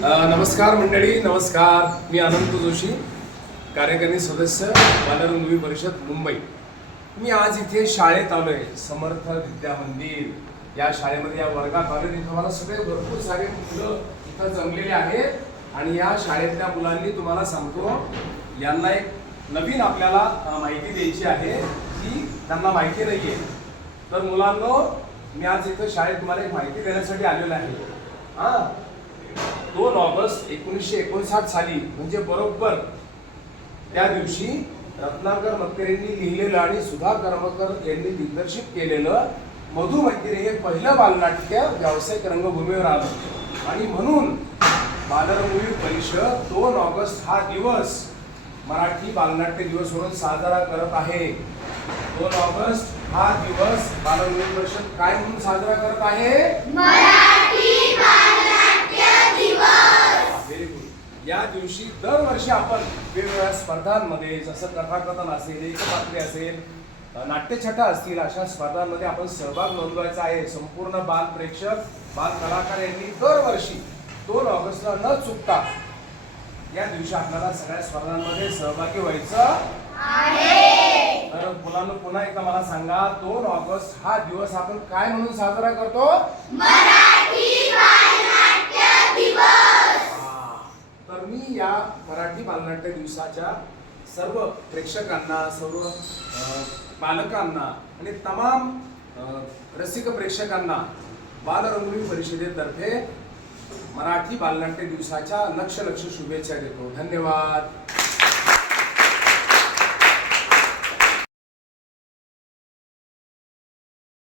नमस्कार मंडळी, नमस्कार. मी अनंत जोशी, कार्यकारिणी सदस्य, बालरंगभूमी परिषद, मुंबई. मी आज इथे शाळेत आलोय, समर्थ विद्या मंदिर या शाळेमध्ये, या वर्गात आलोय. इथे मला सगळे भरपूर सारे मुलं इथं जमलेले आहेत आणि या शाळेतल्या मुलांनी तुम्हाला सांगतो, यांना एक नवीन आपल्याला माहिती द्यायची आहे की त्यांना माहिती नाहीये. तर मुलांनो, मी आज इथं शाळेत तुम्हाला एक माहिती देण्यासाठी आलेलो आहे. 2 ऑगस्ट 1959 साली, म्हणजे बरोबर त्या दिवशी रत्नाकर मतकरींनी लिहिलेलं आणि सुधा करमरकर यांनी दिग्दर्शित केलेलं मधुमंदिरे हे पहिलं बालनाट्य व्यावसायिक रंगभूमीवर आलं. आणि म्हणून बालरंगभूमी परिषद 2 ऑगस्ट हा दिवस मराठी बालनाट्य दिवस म्हणून साजरा करत आहे. 2 ऑगस्ट हा दिवस बालरंगभूमी परिषद काय म्हणून साजरा करत आहे? मराठी बालनाट्य दिवस. Very good. या दिवशी दरवर्षी आपण वेगवेगळ्या स्पर्धांमध्ये, जसं कथाकथन असेल, एकपात्री असेल, नाट्यछटा असतील, अशा स्पर्धांमध्ये आपण सहभाग नोंदवायचा आहे. संपूर्ण बाल प्रेक्षक, बाल कलाकार यांनी दरवर्षी 2 ऑगस्टला न चुकता या दिवशी आपल्याला सगळ्या स्पर्धांमध्ये सहभागी व्हायचं आहे. तर मुलांना पुन्हा एकदा मला सांगा, 2 ऑगस्ट हा दिवस आपण काय म्हणून साजरा करतो? मराठी बालनाट्य दिवस. तर मी या मराठी बालनाट्य दिवसाच्या सर्व प्रेक्षकांना, सर्व पालकांना आणि तमाम रसिक प्रेक्षकांना बालरंगभूमी परिषदेतर्फे मराठी बालनाट्य दिवसाच्या लक्ष शुभेच्छा देतो. धन्यवाद.